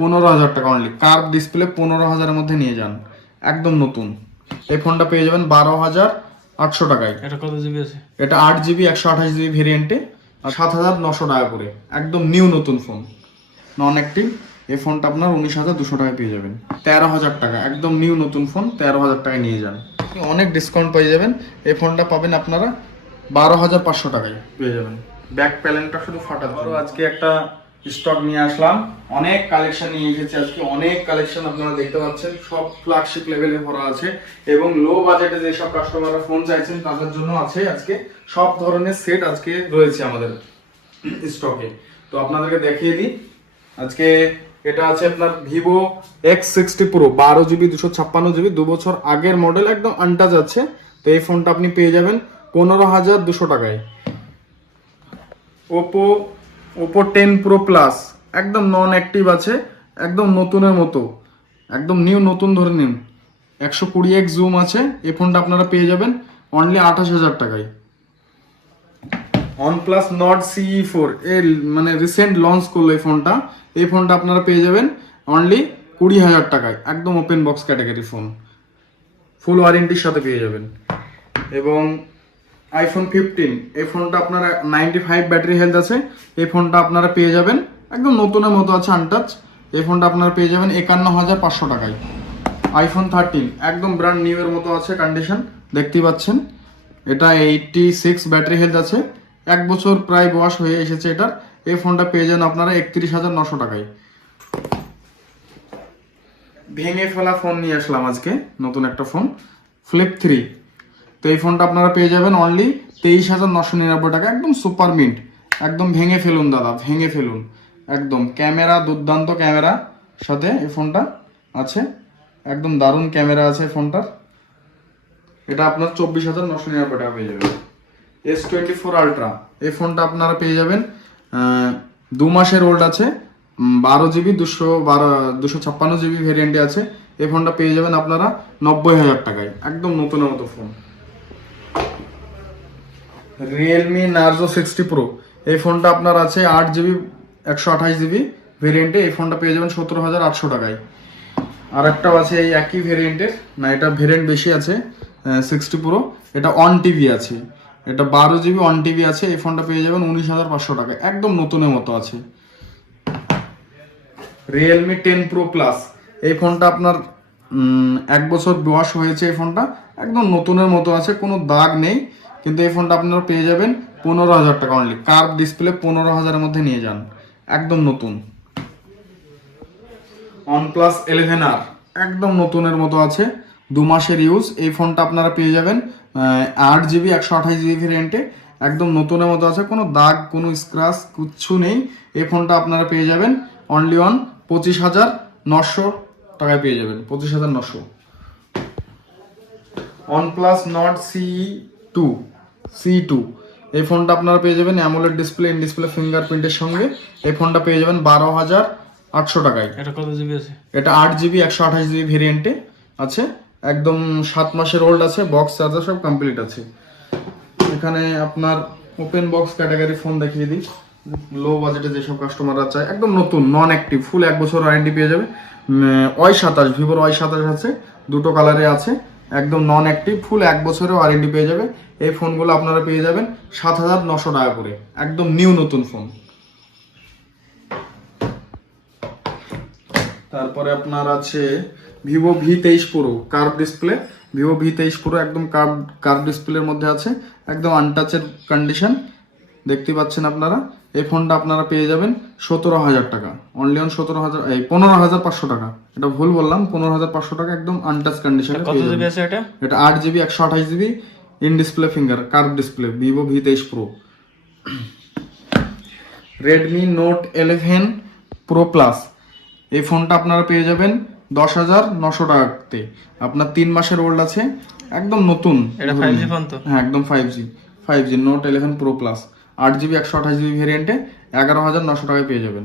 পনেরো হাজার টাকা অনলি কার্ভ ডিসপ্লে পনেরো হাজারের মধ্যে নিয়ে যান। একদম নতুন। এই ফোনটা পেয়ে যাবেন বারো হাজার আটশো টাকায়। এটা কত জিবি আছে? এটা আট জিবি একশো আঠাশ জিবি ভেরিয়েন্টে সাত হাজার নশো টাকা করে। একদম নিউ নতুন ফোন নন অ্যাক্টিভ এই ফোনটা আপনার উনিশ হাজার দুশো টাকায় পেয়ে যাবেন। তেরো হাজার টাকা। একদম নিউ নতুন ফোন তেরো হাজার টাকায় নিয়ে যান। অনেক ডিসকাউন্ট পেয়ে যাবেন। এই ফোনটা পাবেন আপনারা বারো হাজার পাঁচশো টাকায় পেয়ে যাবেন। ব্যাক প্যালেনটা শুধু ফাটা ধরো আজকে একটা স্টক নিয়ে আসলাম। অনেক কালেকশন নিয়ে এসেছি আজকে। অনেক কালেকশন আপনারা দেখতে পাচ্ছেন। সব ফ্ল্যাগশিপ লেভেলে ভরা আছে এবং লো বাজেটে যেসব কাস্টমাররা ফোন চাইছেন, তাদের জন্য আছে আজকে। সব ধরনের সেট আজকে রয়েছে আমাদের স্টকে তো আপনাদেরকে দেখিয়ে দিই। আজকে এটা আছে আপনার ভিভো এক্স সিক্সটি প্রো বারো জিবি দুশো ছাপ্পান্ন জিবি দু বছর আগের মডেল একদম আনটাচ আছে। তো এই ফোনটা আপনি পেয়ে যাবেন পনেরো হাজার দুশো টাকায়। Oppo Oppo ten Pro Plus একদম নন অ্যাক্টিভ আছে, একদম নতুনের মতো, একদম নিউ নতুন ধরে নিন। একশো কুড়ি এক্স জুম আছে, এই ফোনটা আপনারা পেয়ে যাবেন অনলি আঠাশ হাজার টাকায়। OnePlus নট সিই ফোর এর মানে রিসেন্ট লঞ্চ করল এই ফোনটা এই ফোনটা আপনারা পেয়ে যাবেন অনলি কুড়ি হাজার টাকায়, একদম open box category phone full ওয়ারেন্টির সাথে পেয়ে যাবেন। এবং আইফোন ফিফটিন এই ফোনটা আপনারা নাইনটি ফাইভ ব্যাটারি হেলথ আছে। এই ফোনটা আপনারা পেয়ে যাবেন। একদম নতুনের মতো আছে আনটাচ এই ফোনটা আপনারা পেয়ে যাবেন একান্ন হাজার পাঁচশো টাকায়। আইফোন থার্টিন একদম ব্র্যান্ড নিউ এর মতো আছে কন্ডিশন দেখতেই পাচ্ছেন। এটা এইটটি সিক্স ব্যাটারি হেলথ আছে। এক বছর প্রায় বয়স হয়ে এসেছে এটার। এই ফোনটা পেয়ে যান আপনারা একত্রিশ হাজার নশো টাকায়। ভেঙে ফেলা ফোন নিয়ে আসলাম আজকে, নতুন একটা ফোন ফ্লিপ থ্রি তো এই ফোনটা আপনারা পেয়ে যাবেন অনলি তেইশ হাজার নশো নিরানব্বই টাকা, একদম সুপার মিন্ট একদম ভেঙে ফেলুন দাদা, ভেঙে ফেলুন, একদম ক্যামেরা, দুর্দান্ত ক্যামেরা সাথে এই ফোনটা আছে, একদম দারুণ ক্যামেরা আছে ফোনটার। এটা আপনার চব্বিশ হাজার নশো নিরানব্বই টাকা পেয়ে যাবেন। এস টোয়েন্টি ফোর আলট্রা এই ফোনটা আপনারা পেয়ে যাবেন দু মাসের ওল্ড আছে বারো জিবি, দুশো বারো, দুশো ছাপ্পান্ন জিবি ভেরিয়েন্টে আছে, এই ফোনটা পেয়ে যাবেন আপনারা নব্বই হাজার টাকায়, একদম নতুনের মতো phone Realme Narzo sixty Pro এই ফোনটা আপনার আছে আট জিবি একশো আঠাশ জিবি ভেরিয়েন্টে এই ফোনটা পেয়ে যাবেন সতেরো হাজার আটশো টাকায়। আর একটাও আছে এই একই ভেরিয়েন্টের না, এটা ভেরিয়েন্ট বেশি আছে সিক্সটি প্রো এটা অন টিভি আছে। এটা বারো জিবি অন টিভি আছে। এই ফোনটা পেয়ে যাবেন উনিশ হাজার পাঁচশো টাকা একদম নতুনের মতো আছে। রিয়েলমি টেন প্রো প্লাস এই ফোনটা আপনার এক বছর বয়স হয়েছে এই ফোনটা। একদম নতুনের মতো আছে, কোনো দাগ নেই। কিন্তু এই ফোনটা আপনারা পেয়ে যাবেন পনেরো হাজার টাকা অনলি কার্ভ ডিসপ্লে পনেরো হাজারের মধ্যে নিয়ে যান। একদম নতুন। OnePlus 11 আর একদম নতুনের মতো আছে। দু মাসের ইউজ এই ফোনটা আপনারা পেয়ে যাবেন। আট জিবি একশো আঠাশ জিবি ভেরিয়েন্টে একদম নতুনের মতো আছে, কোনো দাগ, কোনো স্ক্রাচ কিচ্ছু নেই। এই ফোনটা আপনারা পেয়ে যাবেন। অনলি অন পঁচিশ হাজার নশো টাকায় পেয়ে যাবেন পঁচিশ হাজার নশো। OnePlus Nord C two C two এই ফোনটা আপনারা পেয়ে যাবেন অ্যামোলেড ডিসপ্লে ইন ডিসপ্লে ফিঙ্গারপ্রিন্টের সঙ্গে। এই ফোনটা পেয়ে যাবেন বারো হাজার আটশো টাকায়। এটা কত জিবি আছে? এটা আট জিবি একশো আঠাশ জিবি ভেরিয়েন্টে আছে। একদম সাত মাসের ওল্ড আছে বক্স চার্জার সব কমপ্লিট আছে। এখানে আপনার ওপেন বক্স ক্যাটাগরি ফোন দেখিয়ে দিই। লো বাজেটে যেসব কাস্টমাররা চায় একদম নতুন নন অ্যাক্টিভ ফুল এক বছর ওয়ারেন্টি পেয়ে যাবে। ওয়াই সাতাশ, ভিভোর ওয়াই সাতাশ আছে, দুটো কালারে আছে, একদম নন অ্যাক্টিভ ফুল এক বছরের ওয়ারেন্টি পেয়ে যাবে। এই ফোনগুলো আপনারা পেয়ে যাবেন সাত হাজার নশো টাকা করে, একদম নিউ নতুন ফোন তারপরে আপনার আছে ভিভো ভি তেইশ Pro curve display Vivo V তেইশ প্রো একদম কার্ভ কার্ভ ডিসপ্লের মধ্যে আছে, একদম আনটাচের কন্ডিশন দেখতে পাচ্ছেন আপনারা? এই ফোনটা আপনারা পেয়ে যাবেন সতেরো হাজার টাকা। অনলি অন সতেরো হাজার এই পনেরো হাজার পাঁচশো টাকা। এটা ভুল বললাম পনেরো হাজার পাঁচশো টাকা একদম আনটাচ কন্ডিশনে কত জিবি আছে এটা? এটা আট জিবি একশো আঠাশ GB in display finger curve display Vivo V তেইশ Pro Redmi Note eleven Pro Plus এই ফোনটা আপনারা পেয়ে যাবেন দশ হাজার নশো টাকাতে। আপনার তিন মাসের ওল্ড আছে একদম নতুন। এটা ফাইভ জি ফোন তো? হ্যাঁ একদম five G five G Note eleven Pro Plus আট জিবি, একশো আঠাশ জিবি ভেরিয়েন্টে এগারো হাজার নশো টাকায় পেয়ে যাবেন।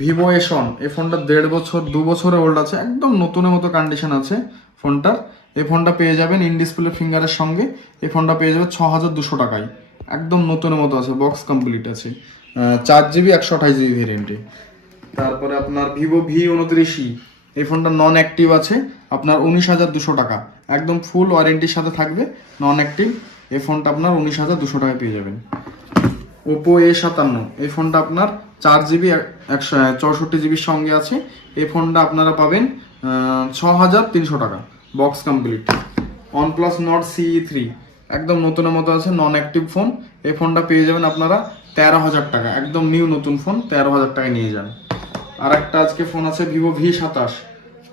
ভিভো এসন এই ফোনটা দেড় বছর, দু বছরের ওল্ড আছে, একদম নতুনের মতো কন্ডিশন আছে ফোনটার। এই ফোনটা পেয়ে যাবেন ইন ডিসপ্লে ফিঙ্গারের সঙ্গে, এই ফোনটা পেয়ে যাবেন ছ হাজার দুশো টাকায়। একদম নতুনের মতো আছে বক্স কমপ্লিট আছে। চার জিবি, একশো আঠাশ জিবি ভেরিয়েন্টে। তারপরে আপনার ভিভো ভি উনত্রিশই, এই ফোনটা নন অ্যাক্টিভ আছে, আপনার উনিশ হাজার দুশো টাকা। একদম ফুল ওয়ারেন্টির সাথে থাকবে নন অ্যাক্টিভ এই ফোনটা আপনার উনিশ হাজার দুশো টাকায় পেয়ে যাবেন। ওপো এ সাতান্ন। এই ফোনটা আপনার চার জিবি একশো চৌষট্টি জিবির সঙ্গে আছে। এই ফোনটা আপনারা পাবেন ছ হাজার তিনশো টাকা box complete OnePlus Nord CE three একদম নতুনের মতো আছে নন অ্যাক্টিভ ফোন এই ফোনটা পেয়ে যাবেন আপনারা তেরো হাজার টাকা। একদম নিউ নতুন ফোন তেরো হাজার টাকায় নিয়ে যান। আর একটা আজকে ফোন আছে ভিভো ভি সাতাশ।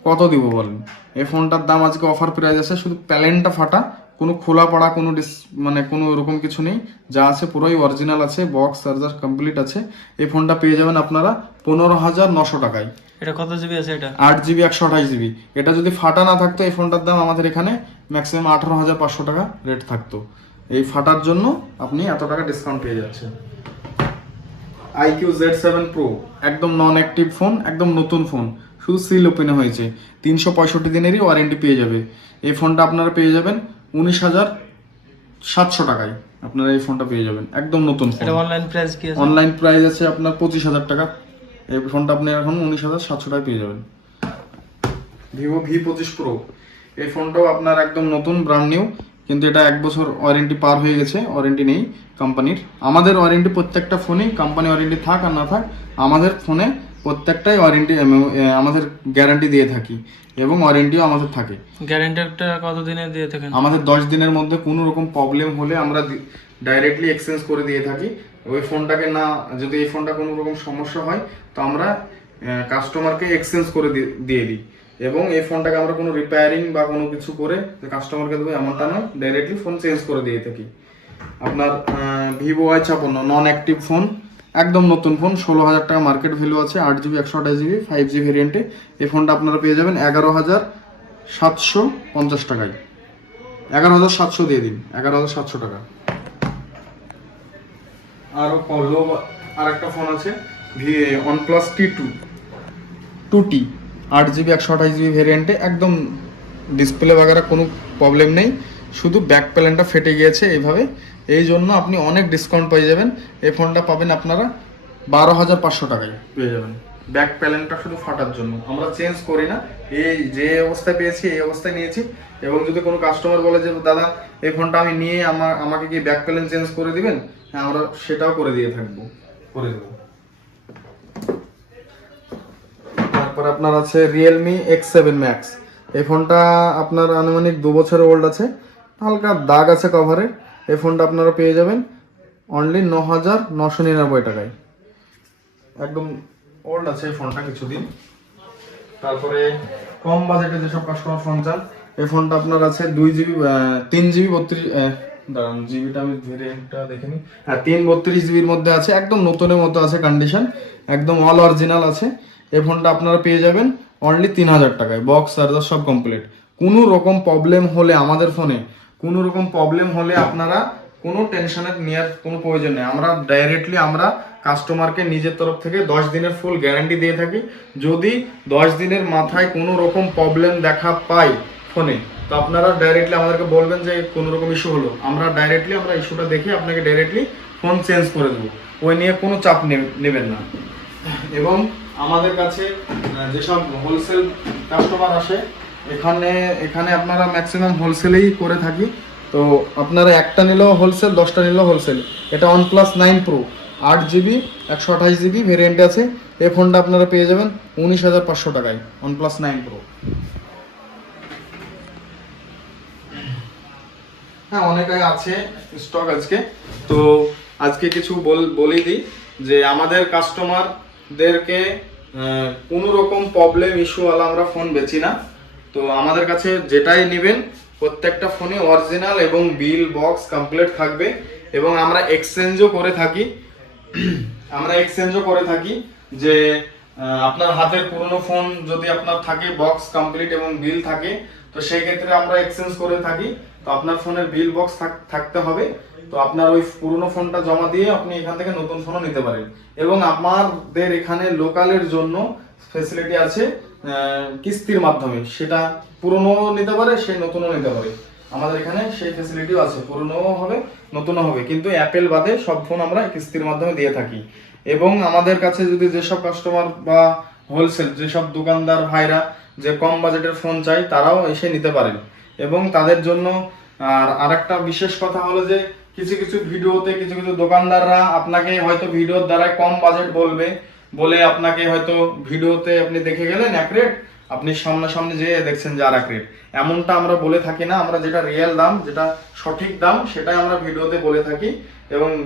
কত দিব বলেন? এই ফোনটার দাম আজকে অফার প্রাইস আছে, শুধু প্যালেনটা ফাটা। কোনো খোলা পড়া কোনো ডিস মানে কোনো ওরকম কিছু নেই। যা আছে পুরোই অরিজিনাল আছে বক্স চার্জার কমপ্লিট আছে। এই ফোনটা পেয়ে যাবেন আপনারা পনেরো হাজার নশো টাকায়। এটা কত জিবি আছে এটা? আট জিবি একশো আঠাশ জিবি এটা যদি ফাটা না থাকতো এই ফোনটার দাম আমাদের এখানে ম্যাক্সিমাম আঠারো হাজার পাঁচশো টাকা রেট থাকতো। এই ফাটার জন্য আপনি এত টাকা ডিসকাউন্ট পেয়ে যাচ্ছেন। আইকিউ জেড সেভেন প্রো একদম নন অ্যাক্টিভ ফোন একদম নতুন ফোন শুধু সিল ওপেনে হয়েছে। তিনশো পঁয়ষট্টি দিনেরই ওয়ারেন্টি পেয়ে যাবে। এই ফোনটা আপনারা পেয়ে যাবেন উনিশ হাজার সাতশো টাকায় আপনারা এই ফোনটা পেয়ে যাবেন। একদম নতুন ফোন। অনলাইন প্রাইস কি অনলাইন প্রাইস আছে আপনার পঁচিশ হাজার টাকা। এই ফোনটা আপনি এখন উনিশ হাজার সাতশো টাকায় পেয়ে যাবেন। ভিভো ভি পঁচিশ প্রো এই ফোনটাও আপনার একদম নতুন ব্র্যান্ড নিউ কিন্তু এটা এক বছর ওয়ারেন্টি পার হয়ে গেছে ওয়ারেন্টি নেই কোম্পানির আমাদের ওয়ারেন্টি প্রত্যেকটা ফোনেই কোম্পানি ওয়ারেন্টি থাক আর না থাক আমাদের ফোনে প্রত্যেকটাই ওয়ারেন্টি আমাদের গ্যারান্টি দিয়ে থাকি এবং ওয়ারেন্টিও আমাদের থাকে। গ্যারেন্টারটা কত দিনে দিয়ে থাকেন? আমাদের দশ দিনের মধ্যে কোনো রকম প্রবলেম হলে আমরা ডাইরেক্টলি এক্সচেঞ্জ করে দিয়ে থাকি। ওই ফোনটাকে না যদি এই ফোনটা কোনো রকম সমস্যা হয় তো আমরা কাস্টমারকে এক্সচেঞ্জ করে দিয়ে দিই। এবং এই ফোনটাকে আমরা কোনো রিপেয়ারিং বা কোনো কিছু করে কাস্টমারকে দেবো এমনটা নয়। ডাইরেক্টলি ফোন চেঞ্জ করে দিয়ে থাকি। আপনার ভিভো ওয়াই ছাপান্ন নন অ্যাক্টিভ ফোন একদম নতুন ফোন ষোলো হাজার টাকা মার্কেট ভ্যালু আছে, আট জিবি একশো আঠাশ জিবি ফাইভ জি ভেরিয়েন্টে এই ফোনটা আপনারা পেয়ে যাবেন এগারো হাজার সাতশো পঞ্চাশ টাকায়। এগারো হাজার সাতশো দিয়ে দিন, এগারো হাজার সাতশো টাকা। আরও লো আর একটা ফোন আছে OnePlus T two two T আট জিবি একশো আঠাশ জিবি ভেরিয়েন্টে একদম ডিসপ্লে বাগেরা কোনো প্রবলেম নেই। শুধু ব্যাক প্যালেনটা ফেটে গিয়েছে এইভাবে। এই জন্য আপনি অনেক ডিসকাউন্ট পেয়ে যাবেন। এই ফোনটা পাবেন আপনারা বারো হাজার পাঁচশো টাকায় পেয়ে যাবেন। ব্যাক প্যালেনটা শুধু ফাটার জন্য। আমরা চেঞ্জ করি না। এই যে অবস্থায় পেয়েছি, এই অবস্থায় নিয়েছি। এবং যদি কোনো কাস্টমার বলে যে, দাদা, এই ফোনটা আমি নিয়ে আমার, আমাকে কি ব্যাক প্যালেন চেঞ্জ করে দিবেন? হ্যাঁ আমরা সেটাও করে দিয়ে থাকব। করে দেবো। তারপর আপনার আছে রিয়েলমি এক্স সেভেন ম্যাক্স এই ফোনটা আপনার আনুমানিক দু বছরের ওল্ড আছে। হালকা দাগ আছে কভারে এই ফোনটা আপনারা পেয়ে যাবেন অনলি ন হাজার নশো নিরানব্বই টাকায়। একদম ওল্ড আছে এই ফোনটা কিছুদিন। তারপরে কম বাজেটে যেসব কাস্টমার ফোন চান, এই ফোনটা আপনার আছে দুই জিবি তিন জিবি বত্রিশ দাঁড়ান, জিবিটা আমি ভেরিয়েন্টটা দেখে নিই। হ্যাঁ তিন বত্রিশ জিবির মধ্যে আছে, একদম নতুনের মতো আছে কন্ডিশন একদম অল অরিজিনাল আছে। এই ফোনটা আপনারা পেয়ে যাবেন অনলি তিন হাজার টাকায় বক্স চার্জার সব কমপ্লিট কোনো রকম প্রবলেম হলে আমাদের ফোনে কোনো রকম প্রবলেম হলে আপনারা কোনো টেনশনের নেওয়ার কোনো প্রয়োজন নেই। আমরা ডাইরেক্টলি আমরা কাস্টমারকে নিজের তরফ থেকে দশ দিনের ফুল গ্যারান্টি দিয়ে থাকি। যদি দশ দিনের মাথায় কোনো রকম প্রবলেম দেখা পাই ফোনে, তো আপনারা ডাইরেক্টলি আমাদেরকে বলবেন যে কোনো রকম ইস্যু হলো। আমরা ডাইরেক্টলি আমরা ইস্যুটা দেখে আপনাকে ডাইরেক্টলি ফোন চেঞ্জ করে দেবো। ওই নিয়ে কোনো চাপ নেবেন না। এবং আমাদের কাছে যেসব হোলসেল কাস্টমার আসে এখানে এখানে আপনারা ম্যাক্সিমাম হোলসেলেই করে থাকি। তো আপনারা একটা নিলেও হোলসেল দশটা নিলেও হোলসেল এটা ওয়ান প্লাস নাইন প্রো আট জিবি একশো আঠাশ জিবি ভেরিয়েন্ট আছে। এই ফোনটা আপনারা পেয়ে যাবেন উনিশ হাজার পাঁচশো টাকায় ওয়ান প্লাস নাইন প্রো হ্যাঁ অনেকে আছে স্টক আজকে। তো আজকে কিছু বল দিই যে আমাদের কাস্টমারদেরকে কোনো রকম প্রবলেম ইস্যুওয়ালা আমরা ফোন বেচি না। তো আমাদের কাছে যেটাই নেবেন, প্রত্যেকটা ফোনে অরিজিনাল এবং বিল বক্স কমপ্লিট থাকবে এবং আমরা এক্সচেঞ্জও করে থাকি। আমরা এক্সচেঞ্জও করে থাকি যে আপনার হাতের পুরনো ফোন যদি আপনার থাকে বক্স কমপ্লিট এবং বিল থাকে, তো সেই ক্ষেত্রে আমরা এক্সচেঞ্জ করে থাকি। তো আপনার ফোনের বিল বক্স থাকতে হবে। তো আপনার ওই পুরনো ফোনটা জমা দিয়ে আপনি এখান থেকে নতুন ফোনও নিতে পারেন। এবং আমাদের এখানে লোকালের জন্য ফেসিলিটি আছে। কিস্তির মাধ্যমে। সেটা পুরনো নিতে পারে, সে নতুনও নিতে পারে। আমাদের এখানে সেই ফেসিলিটিও আছে। পুরনোও হবে, নতুনও হবে। কিন্তু অ্যাপেল বাদে সব ফোন আমরা কিস্তির মাধ্যমে দিয়ে থাকি। এবং আমাদের কাছে যদি যেসব কাস্টমার বা হোলসেল যেসব দোকানদার ভাইরা যে কম বাজেটের ফোন চাই তারাও এসে নিতে পারেন। এবং তাদের জন্য আর আরেকটা বিশেষ কথা হলো যে, কিছু কিছু ভিডিওতে কিছু কিছু দোকানদাররা আপনাকে হয়তো ভিডিওর দ্বারা কম বাজেট বলবে বলে আপনাকে হয়তো ভিডিওতে আপনি দেখে গেলেন এক রেট আপনি সামনাসামনি যেয়ে দেখছেন যে আর এমনটা আমরা বলে থাকি না। আমরা যেটা রিয়েল দাম, যেটা সঠিক দাম, সেটাই আমরা ভিডিওতে বলে থাকি। এবং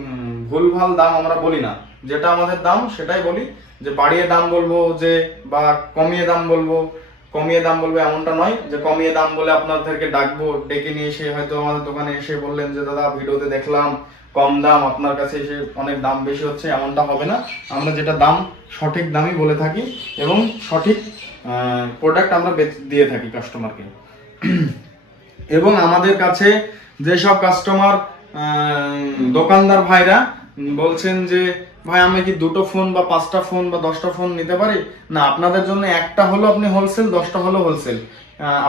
ভুলভাল দাম আমরা বলি না। যেটা আমাদের দাম, সেটাই বলি। যে বাড়িয়ে দাম বলব যে, বা কমিয়ে দাম বলব। কমিয়ে দাম বলব এমনটা নয়। যে কমিয়ে দাম বলে আপনাদেরকে ডাকবো, ডেকে নিয়ে এসে হয়তো আমাদের দোকানে এসে বললেন যে, দাদা, ভিডিওতে দেখলাম। কম দাম আপনার কাছে এসে অনেক দাম বেশি হচ্ছে, এমনটা হবে না। আমরা যেটা দাম সঠিক দামই বলে থাকি এবং সঠিক প্রোডাক্ট আমরা দিয়ে থাকি কাস্টমারকে এবং আমাদের কাছে যেসব কাস্টমার দোকানদার ভাইরা বলছেন যে, ভাই, আমি কি দুটো ফোন বা পাঁচটা ফোন বা দশটা ফোন নিতে পারি? না, আপনাদের জন্য একটা হলো আপনি হোলসেল দশটা হলো হোলসেল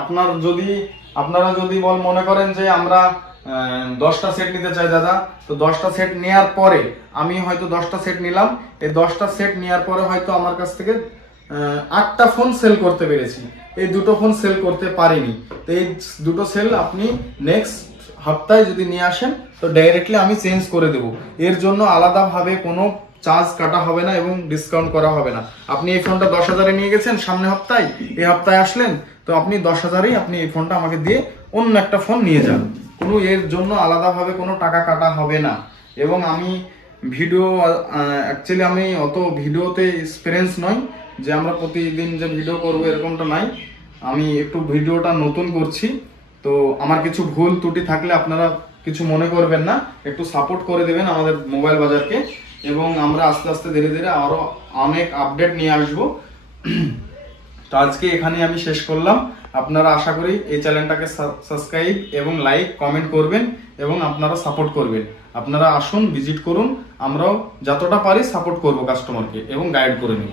আপনার যদি, আপনারা যদি বল, মনে করেন যে আমরা দশটা সেট নিতে চাই দাদা। তো দশটা সেট নেওয়ার পরে আমি হয়তো দশটা সেট নিলাম। এই দশটা সেট নেওয়ার পরে হয়তো আমার কাছ থেকে আটটা ফোন সেল করতে পেরেছি। এই দুটো ফোন সেল করতে পারিনি। তো এই দুটো সেল আপনি নেক্সট সপ্তাহে যদি নিয়ে আসেন, তো ডাইরেক্টলি আমি চেঞ্জ করে দেব। এর জন্য আলাদাভাবে কোনো চার্জ কাটা হবে না এবং ডিসকাউন্ট করা হবে না। আপনি এই ফোনটা দশ হাজারে নিয়ে গেছেন সামনে সপ্তাহে, এই সপ্তাহে আসলেন, তো আপনি দশ হাজারেই আপনি এই ফোনটা আমাকে দিয়ে অন্য একটা ফোন নিয়ে যান। কোনো এর জন্য আলাদাভাবে কোনো টাকা কাটা হবে না। এবং আমি ভিডিও অ্যাকচুয়ালি আমি অত ভিডিওতে এক্সপিরিয়েন্স নয় যে আমরা প্রতিদিন যে ভিডিও করব এরকমটা নাই। আমি একটু ভিডিওটা নতুন করছি। তো আমার কিছু ভুল ত্রুটি থাকলে আপনারা কিছু মনে করবেন না। একটু সাপোর্ট করে দেবেন আমাদের মোবাইল বাজারকে। এবং আমরা আস্তে আস্তে ধীরে ধীরে আরও অনেক আপডেট নিয়ে আসব। তো আজকে এখানে আমি শেষ করলাম। আপনারা আশা করি এই চ্যানেলটাকে সাবস্ক্রাইব এবং লাইক কমেন্ট করবেন এবং আপনারা সাপোর্ট করবেন। আপনারা আসুন ভিজিট করুন, আমরাও যতটা পারি সাপোর্ট করব কাস্টমারকে এবং গাইড করে নেব।